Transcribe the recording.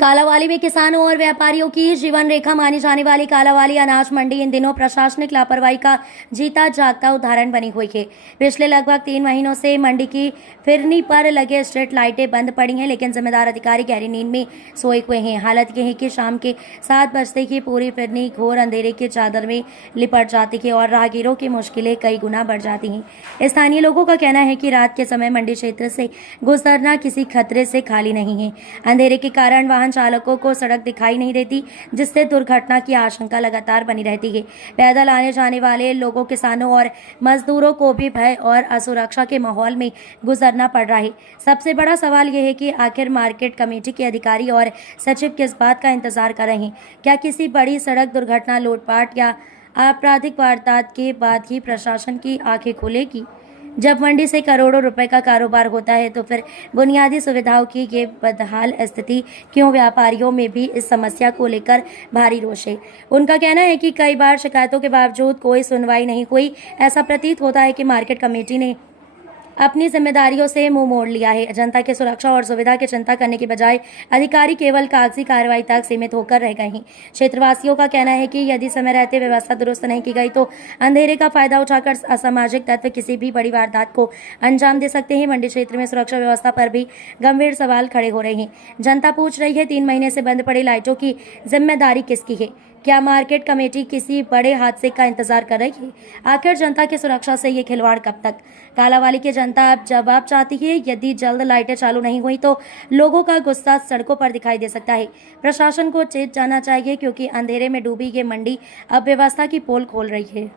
कालावाली में किसानों और व्यापारियों की जीवन रेखा मानी जाने वाली कालावाली अनाज मंडी इन दिनों प्रशासनिक लापरवाही का जीता जागता उदाहरण बनी हुई है। पिछले लगभग 3 महीनों से मंडी की फिरनी पर लगे स्ट्रीट लाइटें बंद पड़ी हैं, लेकिन जिम्मेदार अधिकारी गहरी नींद में सोए हुए हैं। हालत यह है कि शाम के 7 बजते ही पूरी फिरनी घोर अंधेरे की चादर में लिपट जाती है और राहगीरों की मुश्किलें कई गुना बढ़ जाती हैं। स्थानीय लोगों का कहना है कि रात के समय मंडी क्षेत्र से गुजरना किसी खतरे से खाली नहीं है। अंधेरे के कारण वाहन चालकों को सड़क दिखाई नहीं देती, जिससे दुर्घटना की आशंका लगातार बनी रहती है। पैदल आने जाने वाले लोगों, किसानों और मजदूरों को भी भय और असुरक्षा के माहौल में गुजरना पड़ रहा है। सबसे बड़ा सवाल यह है कि आखिर मार्केट कमेटी के अधिकारी और सचिव किस बात का इंतजार कर रहे हैं? क्या किसी बड़ी सड़क दुर्घटना, लूटपाट या आपराधिक वारदात के बाद ही प्रशासन की आंखें खुलेगी? जब मंडी से करोड़ों रुपए का कारोबार होता है तो फिर बुनियादी सुविधाओं की ये बदहाल स्थिति क्यों? व्यापारियों में भी इस समस्या को लेकर भारी रोष है। उनका कहना है कि कई बार शिकायतों के बावजूद कोई सुनवाई नहीं हुई। ऐसा प्रतीत होता है कि मार्केट कमेटी ने अपनी जिम्मेदारियों से मुंह मोड़ लिया है। जनता की सुरक्षा और सुविधा की चिंता करने के बजाय अधिकारी केवल कागजी कार्रवाई तक सीमित होकर रह गए हैं। क्षेत्रवासियों का कहना है कि यदि समय रहते व्यवस्था दुरुस्त नहीं की गई तो अंधेरे का फायदा उठाकर असामाजिक तत्व किसी भी बड़ी वारदात को अंजाम दे सकते हैं। मंडी क्षेत्र में सुरक्षा व्यवस्था पर भी गंभीर सवाल खड़े हो रहे हैं। जनता पूछ रही है, 3 महीने से बंद पड़ी लाइटों की जिम्मेदारी किसकी है? क्या मार्केट कमेटी किसी बड़े हादसे का इंतजार कर रही है? आखिर जनता की सुरक्षा से ये खिलवाड़ कब तक? कालावाली की जनता अब जवाब चाहती है। यदि जल्द लाइटें चालू नहीं हुई तो लोगों का गुस्सा सड़कों पर दिखाई दे सकता है। प्रशासन को चेत जाना चाहिए, क्योंकि अंधेरे में डूबी ये मंडी अब व्यवस्था की पोल खोल रही है।